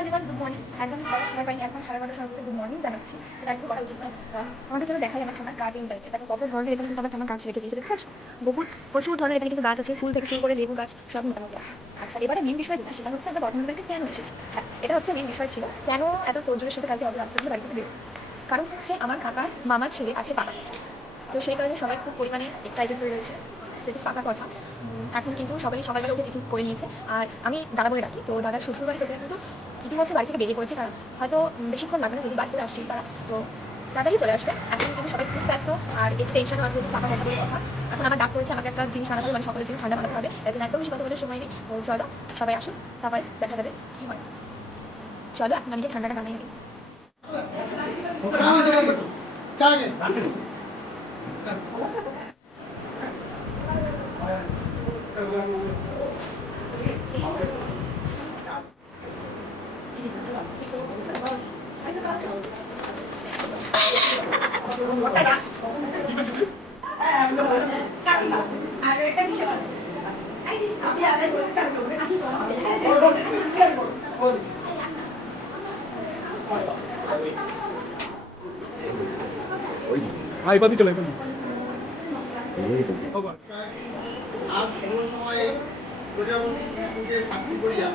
Everyone, good morning. একদম সময় পাইনি, এখন 12:30 সময় গুড মর্নিং জানাচ্ছি। সেটা একটু করা উচিত নয়। আমাদের জন্য দেখাই আমার ঠান্ডার গার্ডেন টাইপে। দেখো কত ধরনের এখানে কিন্তু আমার ঠান্ডার গাছ রেখে দিয়েছে, দেখতে পাচ্ছ? বহুত প্রচুর ধরনের এখানে কিন্তু গাছ আছে, ফুল থেকে শুরু করে লেবু গাছ সব মোটামুটি আছে। আচ্ছা, এবারে মেন বিষয় যেটা, সেটা হচ্ছে আমরা বর্ধমান ব্যাংকে কেন এসেছি। হ্যাঁ, এটা হচ্ছে মেন বিষয় ছিল, কেন এত তোড়জোড়ের সাথে কালকে আপনাদের বাড়ি থেকে বেরোবো। কারণ হচ্ছে আমার কাকার মামার ছেলে আছে পাকা, তো সেই কারণে সবাই খুব পরিমাণে এক্সাইটেড হয়ে রয়েছে যেহেতু পাকা কথা। এখন কিন্তু সবাই সকালবেলা উঠে টিফিন করে নিয়েছে, আর আমি দাদা বলে ডাকি, তো দাদার শ্বশুরবাড়ি লোকেরা কিন্তু ইতিমধ্যে বাড়ি থেকে বেরিয়ে পড়েছে, কারণ হয়তো বেশিক্ষণ লাগবে না, যেহেতু বাড়ি করে আসছি তারা, তো তাড়াতাড়ি চলে আসবে। এখন কিন্তু সবাই খুব ব্যস্ত, আর একটু টেনশনও আছে, যেহেতু পাকা কথা বলে কথা। এখন আমার ডাক করেছে আমাকে একটা জিনিস বানাতে হবে, মানে সকালের জন্য ঠান্ডা বানাতে হবে, তাই জন্য একদম বেশি কথা বলে সময় নেই। তো চলো সবাই আসুন, তারপরে দেখা যাবে কী হয়। চলো এখন আমি ঠান্ডাটা বানাই নিই। হ্যাঁ, এবার চলে এবার আজ কোনো সময়ে প্রজাপতি বিষ্ণুকে সাক্ষী করিয়া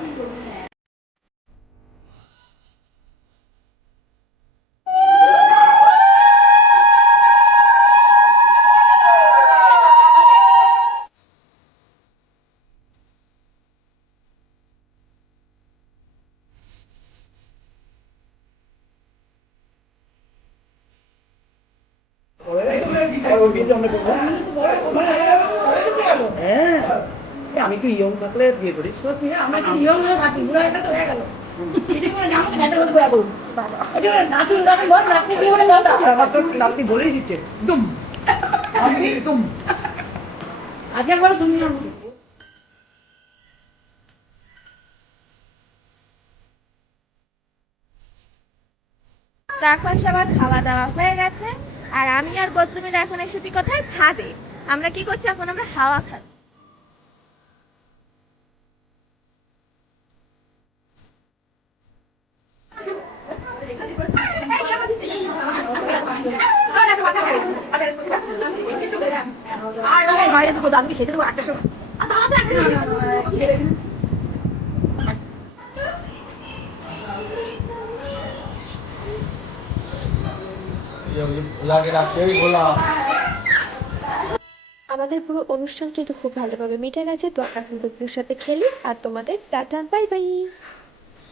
আমি একটু ইয়ং থাকলে বিয়ে করি। আমরা একটু ইয়ং হয়ে থাকি, বুড়ো একটা তো হয়ে গেল। এটা করে জানো তো ঘাটের মধ্যে বয়া করুন। এটা করে নাচুন নাচুন বল, নাচতে কি বলে দাও দাও। আমার তো নাতি বলেই দিচ্ছে দুম আমি দুম। আজকে একবার শুনি না। তো এখন সবার খাওয়া দাওয়া হয়ে গেছে, আর আমি আর গৌতম মিলে এখন এসেছি কোথায়, ছাদে। আমরা কি করছি এখন, আমরা হাওয়া খাচ্ছি। বাইরে দেবো, দামকে খেতে দেবো 8টার সময়। আমাদের পুরো অনুষ্ঠান কিন্তু খুব ভালোভাবে মিটে গেছে, তো আমরা কিন্তু সাথে খেলি, আর তোমাদের টাটা বাই বাই।